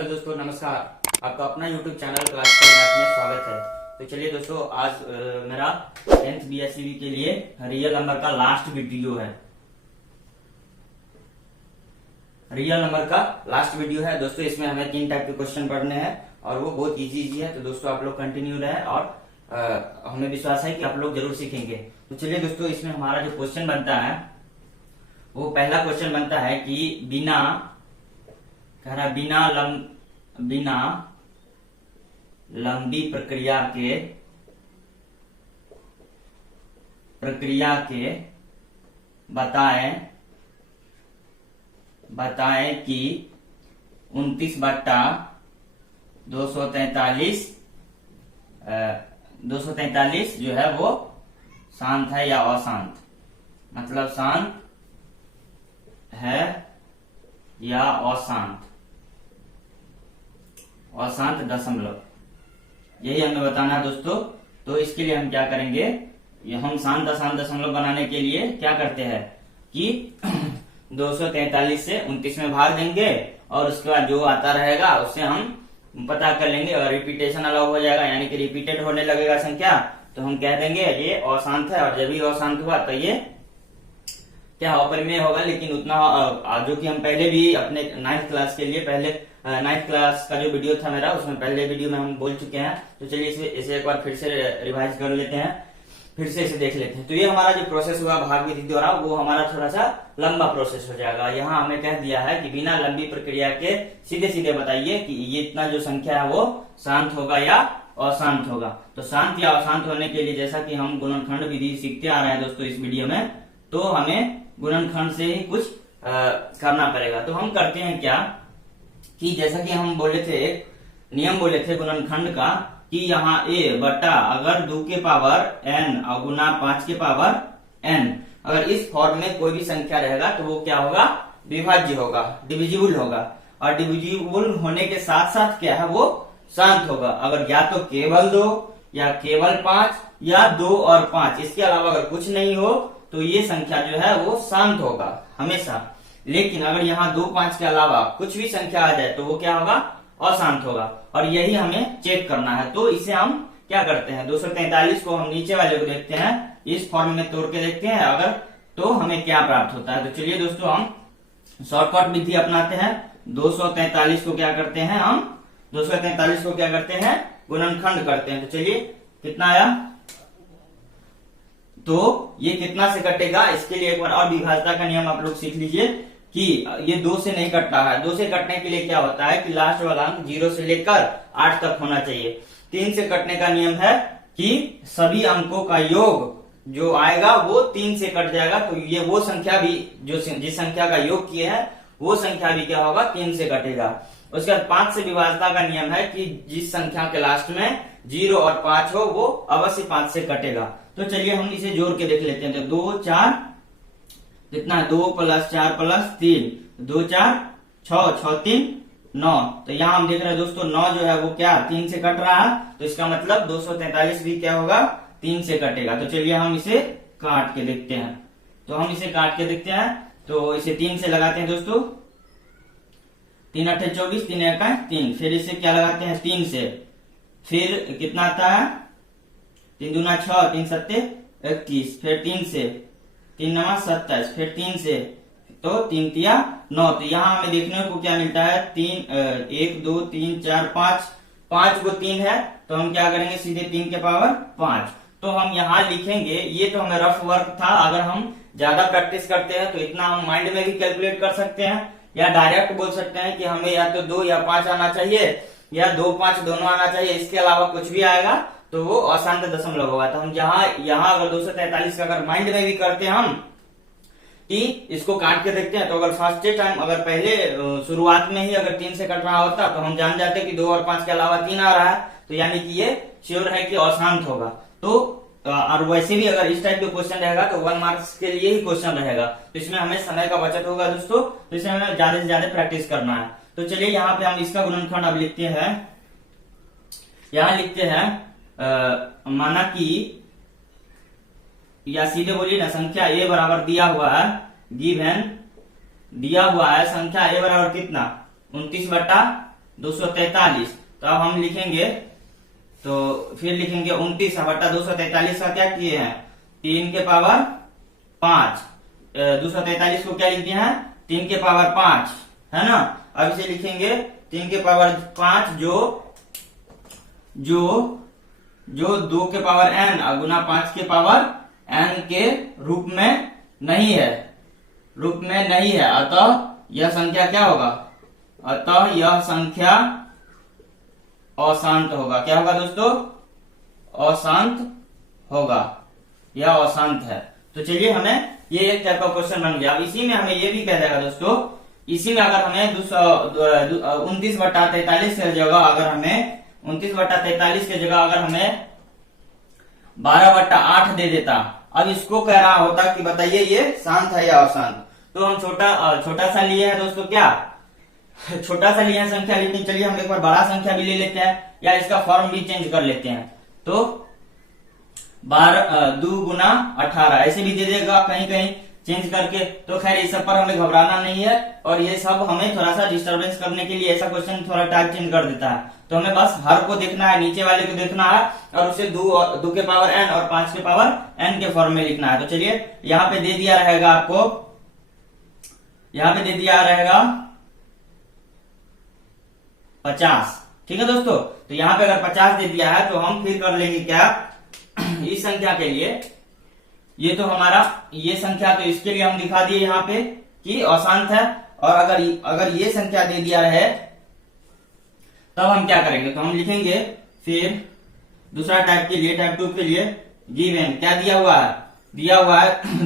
Hello दोस्तों, नमस्कार। आपका अपना यूट्यूब चैनल क्लासिकल मैथ में स्वागत है। तो चलिए दोस्तों, आज मेरा 10th BSc के लिए रियल नंबर का लास्ट वीडियो है। रियल नंबर का लास्ट वीडियो है दोस्तों। इसमें हमें 3 टाइप के क्वेश्चन पढ़ने हैं और वो बहुत इजी है। तो दोस्तों आप लोग कंटिन्यू रहे और हमें विश्वास है कि आप लोग जरूर सीखेंगे। तो चलिए दोस्तों, इसमें हमारा जो क्वेश्चन बनता है वो पहला क्वेश्चन बनता है कि बिना लंबी प्रक्रिया के बताएं कि 29/243 जो है वो शांत है या अशांत, मतलब शांत है या अशांत दशमलव, यही हमें बताना है दोस्तों। तो इसके लिए हम क्या करेंगे, हम शांत अशांत दशमलव बनाने के लिए क्या करते हैं कि 243 से 29 में भाग देंगे और उसके बाद जो आता रहेगा उससे हम पता कर लेंगे। और रिपीटेशन अलाउ हो जाएगा, यानी कि रिपीटेड होने लगेगा संख्या, तो हम कह देंगे ये अशांत है। और जब भी अशांत हुआ तो ये क्या अपरिमेय होगा। लेकिन उतना जो कि हम पहले भी अपने 9th क्लास के लिए 9th क्लास का जो वीडियो था मेरा, उसमें पहले वीडियो में हम बोल चुके हैं। तो चलिए इसे एक बार फिर से रिवाइज कर लेते हैं, फिर से इसे देख लेते हैं। तो ये हमारा जो प्रोसेस हुआ भाग विधि द्वारा, वो हमारा थोड़ा सा लंबा प्रोसेस हो जाएगा। यहाँ हमें कह दिया है कि बिना लंबी प्रक्रिया के सीधे सीधे बताइए कि ये इतना जो संख्या है वो शांत होगा या अशांत होगा। तो शांत या अशांत होने के लिए, जैसा कि हम गुणनखंड विधि सीखते आ रहे हैं दोस्तों इस वीडियो में, तो हमें गुणनखंड से ही कुछ करना पड़ेगा। तो हम करते हैं क्या कि जैसा कि हम नियम बोले थे गुणनखंड का, कि यहाँ a बटा अगर 2 के पावर n और गुना 5 के पावर n, अगर इस फॉर्म में कोई भी संख्या रहेगा तो वो क्या होगा, विभाज्य होगा, डिविजिबल होगा। और डिविजिबल होने के साथ साथ क्या है, वो शांत होगा। अगर या तो केवल 2 या केवल 5 या 2 और 5, इसके अलावा अगर कुछ नहीं हो तो ये संख्या जो है वो शांत होगा हमेशा। लेकिन अगर यहाँ 2, 5 के अलावा कुछ भी संख्या आ जाए तो वो क्या होगा, अशांत होगा। और यही हमें चेक करना है। तो इसे हम क्या करते हैं, 243 को हम नीचे वाले को देखते हैं, इस फॉर्म में तोड़ के देखते हैं अगर, तो हमें क्या प्राप्त होता है। तो चलिए दोस्तों, हम शॉर्टकट विधि अपनाते हैं। 243 को क्या करते हैं, हम 243 को क्या करते हैं, गुणनखंड करते हैं। तो चलिए कितना आया, तो ये कितना से कटेगा, इसके लिए एक बार और विभाज्यता का नियम आप लोग सीख लीजिए कि ये 2 से नहीं कटता है। 2 से कटने के लिए क्या होता है कि लास्ट वाला अंक 0 से लेकर 8 तक होना चाहिए। 3 से कटने का नियम है कि सभी अंकों का योग जो आएगा वो 3 से कट जाएगा। तो ये वो संख्या भी जो जिस संख्या का योग किए हैं वो संख्या भी क्या होगा, 3 से कटेगा। उसके बाद 5 से विभाज्यता का नियम है कि जिस संख्या के लास्ट में 0 और 5 हो वो अवश्य 5 से कटेगा। तो चलिए हम इसे जोड़ के देख लेते हैं। तो 2, 4 कितना है, 2 + 4 + 3, 2, 4, 6, 6, 3, 9। तो यहाँ हम देख रहे हैं दोस्तों 9 जो है वो क्या 3 से कट रहा है। तो इसका मतलब 243 भी क्या होगा, 3 से कटेगा। तो चलिए हम इसे काट के देखते हैं। तो हम इसे काट के देखते हैं, तो इसे 3 से लगाते हैं दोस्तों। 3 × 8 = 24, 3 × 1 = 3। फिर इसे क्या लगाते हैं, 3 से। फिर कितना आता है, 3 दूना 6, 3 सत्ते 21। फिर 3 से, 3 9 27, फिर 3 से, तो 3 तिया 9। तो यहाँ हमें देखने को क्या मिलता है, 1 2 3 4 5 को 3 है। तो हम क्या करेंगे, सीधे 3 के पावर 5। तो हम यहाँ लिखेंगे, ये तो हमें रफ वर्क था। अगर हम ज्यादा प्रैक्टिस करते हैं तो इतना हम माइंड में भी कैलकुलेट कर सकते हैं, या डायरेक्ट बोल सकते हैं कि हमें या तो 2 या 5 आना चाहिए, या 2, 5 दोनों आना चाहिए। इसके अलावा कुछ भी आएगा तो वो अशांत दशमलव होगा। तो हम यहाँ अगर 243 का अगर माइंड में भी करते हैं हम कि इसको काट के देखते हैं, तो अगर फर्स्ट टाइम अगर पहले शुरुआत में ही अगर 3 से कट रहा होता तो हम जान जाते कि 2 और 5 के अलावा 3 आ रहा है, तो यानी कि ये श्योर है कि अशांत होगा। तो और वैसे भी अगर इस टाइप के क्वेश्चन रहेगा तो 1 मार्क्स के लिए ही क्वेश्चन रहेगा। तो इसमें हमें समय का बचत होगा दोस्तों। तो इसमें हमें ज्यादा से ज्यादा प्रैक्टिस करना है। तो चलिए यहाँ पे हम इसका गुणनखंड अब लिखते हैं। यहाँ लिखते हैं माना कि, या सीधे बोलिए ना, संख्या a बराबर दिया हुआ है, गिवन दिया हुआ है संख्या a बराबर कितना, 29/243 243। तो अब हम लिखेंगे, तो फिर लिखेंगे 29 बटा 243 का क्या किए हैं, 3 के पावर 5। 243 को क्या लिख दिया है, 3 के पावर 5, है ना। अब इसे लिखेंगे 3 के पावर 5 जो 2 के पावर n गुना 5 के पावर n के रूप में नहीं है, अतः यह संख्या क्या होगा, अतः यह संख्या अशांत होगा। क्या होगा दोस्तों, अशांत होगा, यह अशांत है। तो चलिए हमें ये एक टाइप का क्वेश्चन बन गया। अब इसी में हमें ये भी कह देगा दोस्तों, इसी में अगर हमें 29 बटा 43 की जगह अगर हमें 29 बटा 43 की जगह अगर हमें 12 बटा 8 दे देता। अब इसको कह रहा होता कि बताइए ये शांत है या अशांत। तो हम छोटा सा लिए हैं दोस्तों, क्या छोटा सा लिए हैं संख्या, लेकिन चलिए हम एक बार बड़ा संख्या भी ले लेते हैं, या इसका फॉर्म भी चेंज कर लेते हैं। तो 2 गुना 18 ऐसे भी दे देगा कहीं कहीं चेंज करके। तो खैर इस सब पर हमें घबराना नहीं है, और ये सब हमें थोड़ा सा डिस्टर्बेंस करने के लिए ऐसा क्वेश्चन थोड़ा टाइप चेंज कर देता है। तो हमें बस हर को देखना है, नीचे वाले को देखना है, और उसे 2 के पावर n और 5 के पावर n के फॉर्म में लिखना है। तो चलिए यहाँ पे दे दिया रहेगा आपको, यहाँ पे दे दिया रहेगा 50, ठीक है दोस्तों। तो यहाँ पे अगर 50 दे दिया है तो हम फिर कर लेंगे क्या, इस संख्या के लिए, ये तो हमारा ये संख्या, तो इसके लिए हम दिखा दिए यहाँ पे कि अशांत है। और अगर ये संख्या दे दिया है तब हम क्या करेंगे, तो हम लिखेंगे फिर दूसरा टाइप के लिए, टाइप 2 के लिए गिवन क्या दिया हुआ है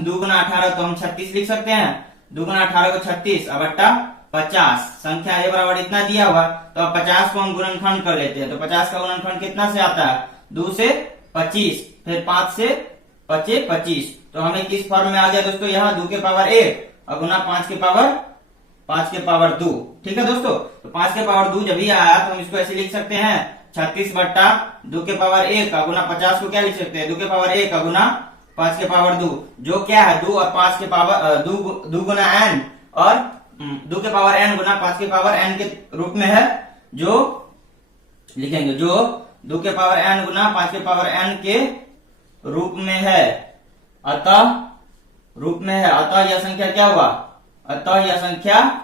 2 गुना 18, तो हम 36 लिख सकते हैं। 2 गुना 18 को 36 अब बट्टा 50, संख्या ए बराबर इतना दिया हुआ। तो अब 50 को हम गुणनखंड कर लेते हैं। तो 50 का गुणनखंड कितना से आता है, 2 से 25, फिर 5 से 25। तो हमें किस फॉर्म में आ गया दोस्तों, यहाँ 2 के पावर 1 और गुना 5 के पावर 2, ठीक है दोस्तों। तो 5 के पावर 2 जब भी आया तो हम इसको ऐसे लिख सकते हैं 36 बट्टा 2 के पावर 1 का गुना 50 को क्या लिख सकते हैं, 2 के पावर 1 का गुना 5 के पावर 2, जो क्या है 2 और 5 के पावर 2 गुना n और 2 के पावर n गुना 5 के पावर n के रूप में है, जो लिखेंगे जो 2 के पावर n गुना 5 के पावर n के रूप में है, अतः यह संख्या क्या होगा, अतः यह संख्या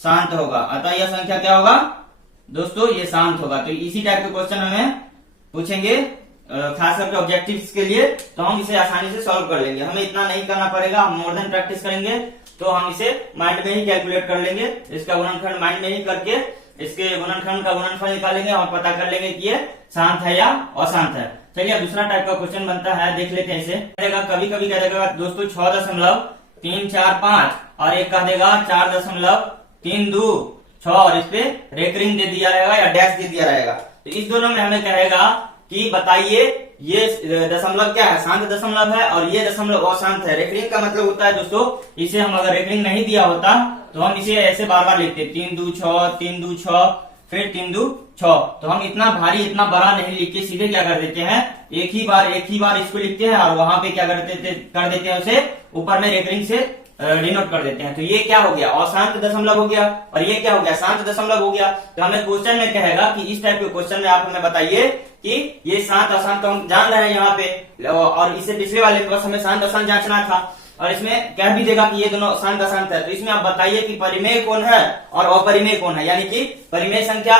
शांत होगा। अतः यह संख्या क्या होगा दोस्तों, ये शांत होगा। तो इसी टाइप के क्वेश्चन हमें पूछेंगे खास करके ऑब्जेक्टिव्स के लिए, तो हम इसे आसानी से सॉल्व कर लेंगे। हमें इतना नहीं करना पड़ेगा, हम मोर देन प्रैक्टिस करेंगे तो हम इसे माइंड में ही कैलकुलेट कर लेंगे। इसका गुणनखंड माइंड में ही करके इसके गुणनखंड का गुणनफल निकालेंगे और पता कर लेंगे कि ये शांत है या अशांत है। चलिए अब दूसरा टाइप का क्वेश्चन बनता है, देख लेते हैं इसे। कभी कभी कह देगा दोस्तों 6.345 और एक कह देगा 4.32 और इस पे रेकरिंग दे दिया रहेगा या डैश दे दिया रहेगा। तो इस दोनों में हमें कहेगा कि बताइए ये दशमलव क्या है, शांत दशमलव है और ये दशमलव अशांत है। रेकरिंग का मतलब होता है दोस्तों, इसे हम अगर रेकरिंग नहीं दिया होता तो हम इसे ऐसे बार बार लिखते 3 2 6 3 2 6 फिर 3 2 6। तो हम इतना भारी इतना बड़ा नहीं लिख के सीधे क्या कर देते हैं, एक ही बार इसको लिखते हैं और वहां पे क्या कर देते हैं उसे ऊपर में रेकरिंग से डिनोट कर देते हैं। तो ये क्या हो गया, अशांत दशमलव हो गया, और ये क्या हो गया, शांत दशमलव हो गया। तो हमें क्वेश्चन में कहेगा कि इस टाइप के क्वेश्चन में आप हमें बताइए कि ये शांत अशांत, तो हम जान रहे हैं यहाँ पे, और इससे पिछले वाले में बस हमें शांत अशांत जांचना था, और इसमें कह भी देगा कि ये दोनों शांत अशांत है। तो इसमें आप बताइए कि परिमेय कौन है और अपरिमेय कौन है, यानी कि परिमेय संख्या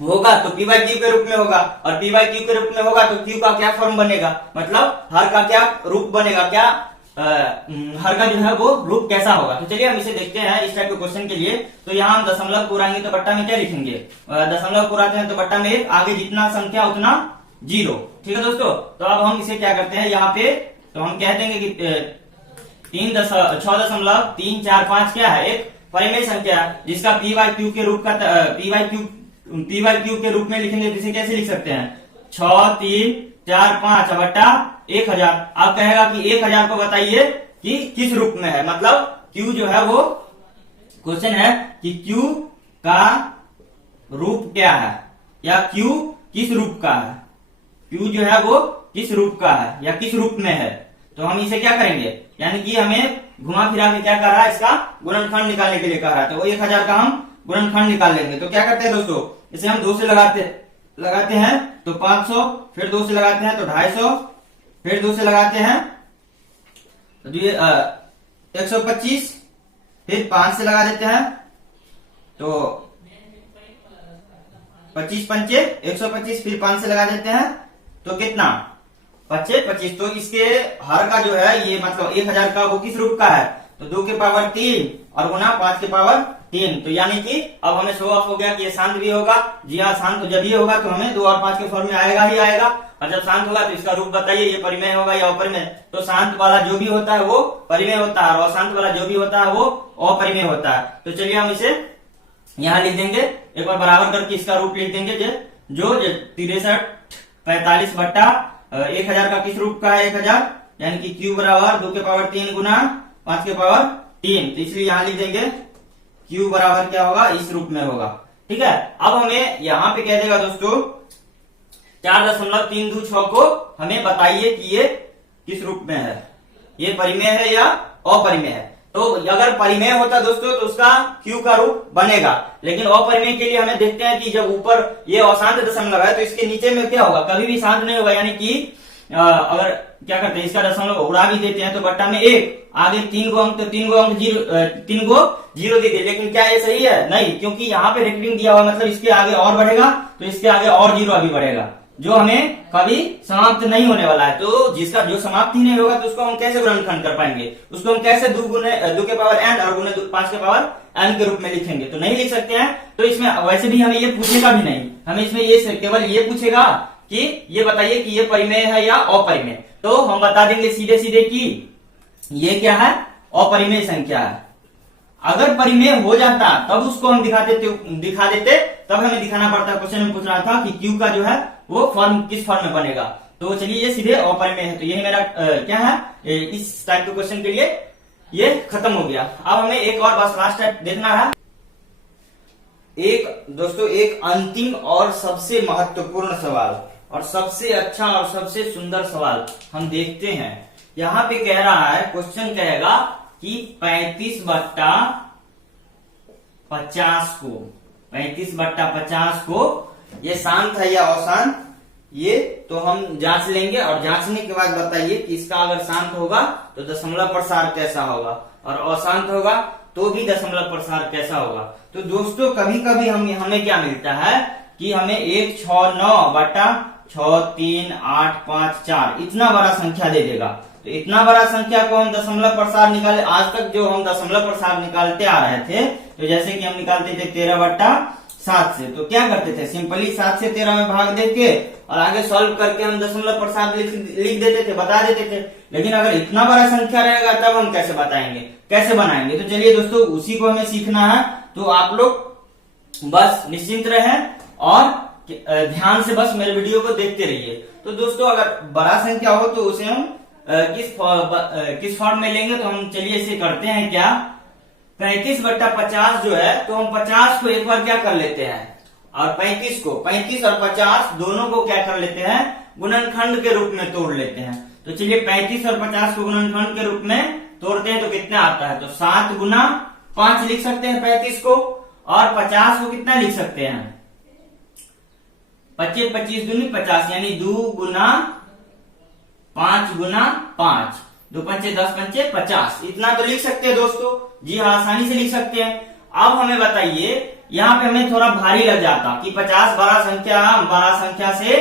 होगा तो p by q के रूप में होगा, और p by q के रूप में होगा तो q का क्या फॉर्म बनेगा, मतलब हर का क्या रूप बनेगा, क्या हर का जो है वो रूप कैसा होगा। तो चलिए हम इसे देखते हैं इस टाइप के क्वेश्चन के लिए। तो यहाँ हम दशमलव पूराएंगे तो बट्टा में क्या लिखेंगे, दशमलव पूराते हैं तो बट्टा में 1, आगे जितना संख्या उतना 0, ठीक है दोस्तों। तो अब हम इसे क्या करते हैं यहाँ पे, तो हम कह देंगे कि 6.345 क्या है, एक परिमेय संख्या जिसका p by q के रूप का p by q के रूप में लिखेंगे तो इसे कैसे लिख सकते हैं 6.345 बट्टा 1000। आप कहेगा कि 1000 को बताइए कि किस रूप में है, मतलब q जो है वो क्वेश्चन है कि q का रूप क्या है या q किस रूप का है, q जो है वो किस रूप का है या किस रूप में है। तो हम इसे क्या करेंगे, यानी कि हमें घुमा फिरा के क्या कर रहा है, इसका गुणनखंड निकालने के लिए कह रहा है। तो वो 1000 का हम गुणनखंड निकाल लेंगे। तो क्या करते हैं दोस्तों, इसे हम 2 से लगाते हैं तो 500, फिर 2 से लगाते हैं तो 250, फिर 2 से लगाते हैं तो ये 125, फिर 5 से लगा देते हैं तो 25 पंचे 125, फिर 5 से लगा देते हैं तो कितना 25। तो इसके हर का जो है ये मतलब 1000 का वो किस रूप का है, तो 2 के पावर 3 और गुना 5 के पावर 3। तो यानी कि अब हमें शो ऑफ हो गया कि ये शांत भी होगा। जी हाँ, शांत जब ये होगा तो हमें 2 और 5 के फॉर्म में आएगा ही आएगा। और जब शांत होगा तो इसका रूप बताइए, ये परिमेय होगा या अपरिमेय। तो शांत वाला जो भी होता है वो परिमेय होता है और अशांत वाला जो भी होता है वो अपरिमेय होता है। तो चलिए हम इसे यहाँ लिख देंगे, एक बार बराबर करके इसका रूप लिख देंगे। जो 63 45 बट्टा 1000 का किस रूप का है 1000, यानी कि Q बराबर 2 के पावर 3 गुना 5 के पावर 3। तो इसलिए यहाँ लिख देंगे Q बराबर क्या होगा, इस रूप में होगा। ठीक है, अब हमें यहाँ पे कह देगा दोस्तों 4.326 को हमें बताइए कि ये किस रूप में है, ये परिमेय है या अपरिमेय है। तो अगर परिमेय होता दोस्तों तो उसका Q का रूप बनेगा, लेकिन अपरिमेय के लिए हमें देखते हैं कि जब ऊपर ये अशांत दशमलव है तो इसके नीचे में क्या होगा, कभी भी शांत नहीं होगा। यानी कि अगर क्या करते हैं इसका दशमलव उड़ा भी देते हैं तो बट्टा में 1, आगे 3 गो अंक, तो 3 गो अंक 3 गो 0 दे दिए। लेकिन क्या ये सही है, नहीं, क्योंकि यहाँ पे रेक्टिंग दिया हुआ मतलब इसके आगे और बढ़ेगा तो इसके आगे और 0 अभी बढ़ेगा, जो हमें कभी समाप्त नहीं होने वाला है। तो जिसका जो समाप्त ही नहीं होगा तो उसको हम कैसे गुणनखंड कर पाएंगे, उसको हम कैसे 2 के पावर n और गुने 5 के पावर n के रूप में लिखेंगे, तो नहीं लिख सकते हैं। तो इसमें वैसे भी हमें ये पूछेगा भी नहीं, हमें इसमें ये केवल ये पूछेगा कि ये बताइए कि ये परिमेय है या अपरिमेय। तो हम बता देंगे सीधे सीधे कि ये क्या है, अपरिमेय संख्या है। अगर परिमेय हो जाता तब उसको हम दिखा देते, तब हमें दिखाना पड़ता। क्वेश्चन में पूछ रहा था कि Q का जो है वो फॉर्म किस फॉर्म में बनेगा, तो चलिए ये सीधे अपरिमेय है। तो यही मेरा क्या है, इस टाइप के क्वेश्चन के लिए ये खत्म हो गया। अब हमें एक और बस लास्ट टाइप देखना है। दोस्तों एक अंतिम और सबसे महत्वपूर्ण सवाल और सबसे अच्छा और सबसे सुंदर सवाल हम देखते हैं। यहाँ पे कह रहा है, क्वेश्चन कहेगा कि 35 बट्टा 50 को ये शांत है या अशांत, ये तो हम जांच लेंगे और जांचने के बाद बताइए कि इसका अगर शांत होगा तो दशमलव प्रसार कैसा होगा और अशांत होगा तो भी दशमलव प्रसार कैसा होगा। तो दोस्तों कभी कभी हमें क्या मिलता है कि हमें 169 बट्टा 63854 इतना बड़ा संख्या दे देगा। तो इतना बड़ा संख्या को हम दशमलव प्रसार निकाले, आज तक जो हम दशमलव प्रसार निकालते आ रहे थे, तो जैसे कि हम निकालते थे 13/7 से, तो क्या करते थे, सिंपली 7 से 13 में भाग देके और आगे सॉल्व करके हम दशमलव प्रसार लिख देते थे, बता देते थे। लेकिन अगर इतना बड़ा संख्या रहेगा तब हम कैसे बताएंगे, कैसे बनाएंगे। तो चलिए दोस्तों उसी को हमें सीखना है। तो आप लोग बस निश्चिंत रहें और ध्यान से बस मेरे वीडियो को देखते रहिए। तो दोस्तों अगर बड़ा संख्या हो तो उसे हम किस फॉर्म में लेंगे, तो हम चलिए इसे करते हैं क्या, 35/50 जो है, तो हम 50 को एक बार क्या कर लेते हैं और 35 और 50 दोनों को क्या कर लेते हैं, गुणनखंड के रूप में तोड़ लेते हैं। तो चलिए 35 और 50 को गुणनखंड के रूप में तोड़ते हैं तो कितना आता है, तो 7 गुना 5 लिख सकते हैं 35 को, और 50 को कितना लिख सकते हैं, 25 25 दूनी 50, यानी 2 गुना 5 गुना 5, 2 पंचे 10 पंचे 50, इतना तो लिख सकते हैं दोस्तों। जी हाँ, आसानी से लिख सकते हैं। अब हमें बताइए, यहाँ पे हमें थोड़ा भारी लग जाता कि 50 बड़ा संख्या से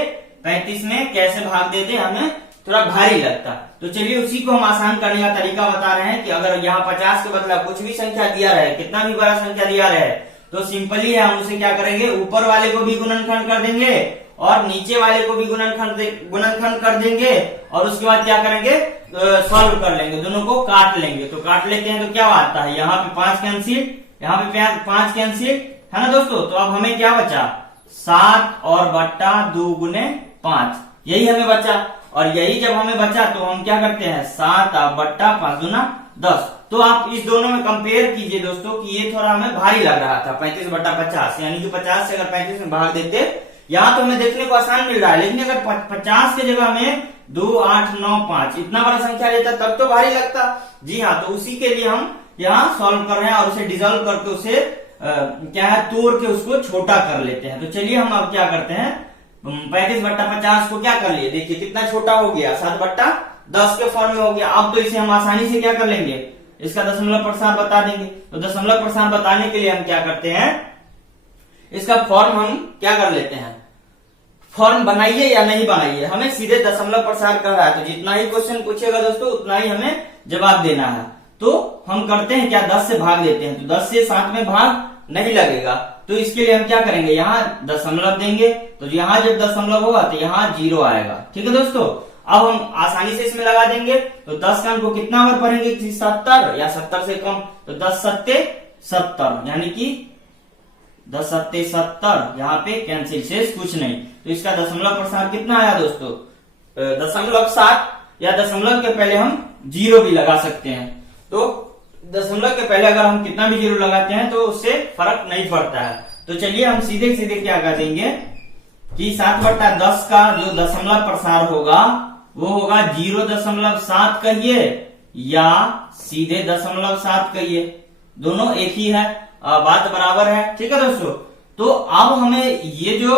35 में कैसे भाग देते, हमें थोड़ा भारी लगता। तो चलिए उसी को हम आसान करने का तरीका बता रहे हैं कि अगर यहाँ 50 के बदला कुछ भी संख्या दिया रहे, कितना भी बड़ा संख्या दिया रहे, तो सिंपली है हम उसे क्या करेंगे, ऊपर वाले को भी गुणनखंड कर देंगे और नीचे वाले को भी गुणनखंड कर देंगे, और उसके बाद क्या करेंगे, सॉल्व कर लेंगे, दोनों को काट लेंगे। तो काट लेते हैं तो क्या आता है, यहाँ पे 5 कैंसिल, यहाँ पे 5 कैंसिल, है ना दोस्तों। तो अब हमें क्या बचा, 7 और बट्टा 2 गुने 5, यही हमें बचा। और यही जब हमें बचा तो हम क्या करते हैं, 7 बट्टा 5 गुना 10। तो आप इस दोनों में कंपेयर कीजिए दोस्तों कि ये थोड़ा हमें भारी लग रहा था 35/50, यानी कि 50 से अगर 35 में भाग देते, यहाँ तो हमें देखने को आसान मिल रहा है, लेकिन अगर 50 के जगह हमें 2 8 9 5 इतना बड़ा संख्या लेता तब तो भारी लगता। जी हाँ, तो उसी के लिए हम यहाँ सॉल्व कर रहे हैं और उसे डिसॉल्व करके उसे क्या है, तोड़ के उसको छोटा कर लेते हैं। तो चलिए हम अब क्या करते हैं, 35/50 को क्या कर लिए, देखिए कितना छोटा हो गया, 7/10 के फॉर्म में हो गया। अब तो इसे हम आसानी से क्या कर लेंगे, इसका दशमलव प्रसार बता देंगे। तो दशमलव प्रसार बताने के लिए हम क्या करते हैं, इसका फॉर्म हम क्या कर लेते हैं, फॉर्म बनाइए या नहीं बनाइए, हमें सीधे दशमलव प्रसार कर रहा है, तो जितना ही क्वेश्चन पूछेगा दोस्तों उतना ही हमें जवाब देना है। तो हम करते हैं क्या, 10 से भाग देते हैं, तो 10 से 7 में भाग नहीं लगेगा, तो इसके लिए हम क्या करेंगे, यहाँ दशमलव देंगे, तो यहाँ जब दशमलव होगा तो यहाँ 0 आएगा। ठीक है दोस्तों, अब हम आसानी से इसमें लगा देंगे। तो 10 का अंक कितना बार पढ़ेंगे, 70 या 70 से कम, तो 10 सत्ते 70, यानी कि 10 सत्ते 70, यहाँ पे कैंसिल, शेष कुछ नहीं। तो इसका दशमलव प्रसार कितना आया दोस्तों, 0.7, या दशमलव के पहले हम 0 भी लगा सकते हैं। तो दशमलव के पहले अगर हम कितना भी 0 लगाते हैं तो उससे फर्क नहीं पड़ता है। तो चलिए हम सीधे सीधे क्या कर देंगे कि 7/10 का जो दशमलव प्रसार होगा वो होगा 0.7 कहिए या सीधे 0.7 कहिए, दोनों एक ही है, बात बराबर है। ठीक है दोस्तों, तो अब हमें ये जो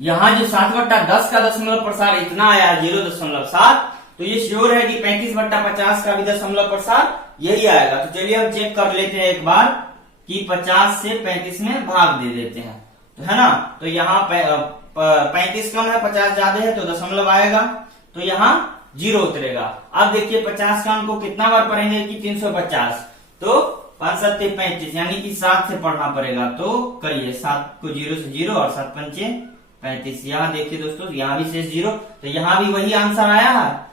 यहाँ जो 7/10 का दशमलव प्रसार इतना आया 0.7, तो ये श्योर है कि 35/50 का भी दशमलव प्रसार यही आएगा। तो चलिए हम चेक कर लेते हैं एक बार कि 50 से 35 में भाग दे देते हैं, तो है ना। तो यहाँ 35 कम है, 50 ज्यादा है, तो दशमलव आएगा, तो यहाँ 0 उतरेगा। अब देखिए 50 का अंक कितना बार पढ़ेंगे कि 350, तो 5 सत्ते 35, यानी कि 7 से पढ़ना पड़ेगा। तो करिए, 7 को 0 से 0 और 7 पंचे 35। यहाँ देखिए दोस्तों, यहाँ भी शेष 0, तो यहाँ भी वही आंसर आया है।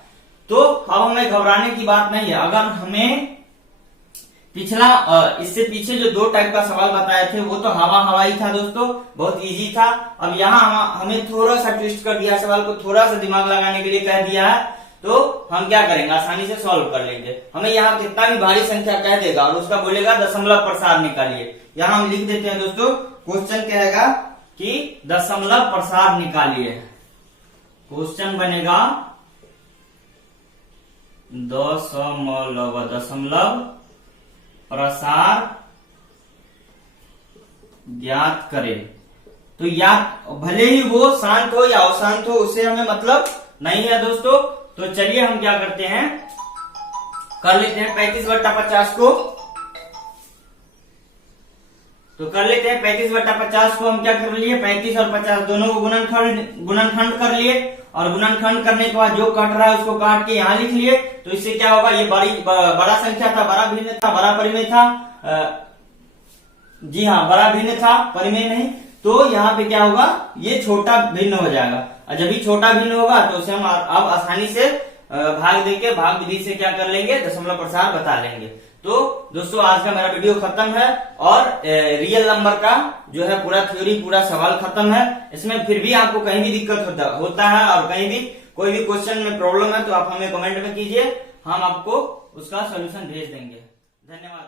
तो अब हमें घबराने की बात नहीं है। अगर हमें पिछला इससे पीछे जो 2 टाइप का सवाल बताए थे वो तो हवा हवाई था दोस्तों, बहुत इजी था। अब यहाँ हमें थोड़ा सा ट्विस्ट कर दिया, सवाल को थोड़ा सा दिमाग लगाने के लिए कह दिया है, तो हम क्या करेंगे, आसानी से सॉल्व कर लेंगे। हमें यहाँ कितना भी भारी संख्या कह देगा और उसका बोलेगा दशमलव प्रसार निकालिए, यहाँ हम लिख देते हैं दोस्तों, क्वेश्चन कहेगा कि दशमलव प्रसार निकालिए। क्वेश्चन बनेगा दशमलव प्रसार ज्ञात करें। तो या भले ही वो शांत हो या अशांत हो, उससे हमें मतलब नहीं है दोस्तों। तो चलिए हम क्या करते हैं, कर लेते हैं 35/50 को, तो कर लेते हैं 35/50 को हम क्या कर लिए, 35 और 50 दोनों को गुणनखंड कर लिए, और गुणनखंड करने के बाद जो कट रहा है उसको काट के यहाँ लिख लिए। तो इससे क्या होगा, ये बड़ा संख्या था, बड़ा भिन्न था, बड़ा परिमेय था, जी हाँ बड़ा भिन्न था, परिमेय नहीं। तो यहाँ पे क्या होगा, ये छोटा भिन्न हो जाएगा, और जब भी छोटा भिन्न होगा तो उसे हम अब आसानी से भाग देके भाग विधि से क्या कर लेंगे, दशमलव प्रसार बता लेंगे। तो दोस्तों आज का मेरा वीडियो खत्म है, और रियल नंबर का जो है पूरा थ्योरी, पूरा सवाल खत्म है। इसमें फिर भी आपको कहीं भी दिक्कत होता है और कहीं भी कोई भी क्वेश्चन में प्रॉब्लम है तो आप हमें कमेंट में कीजिए, हम आपको उसका सोल्यूशन भेज देंगे। धन्यवाद।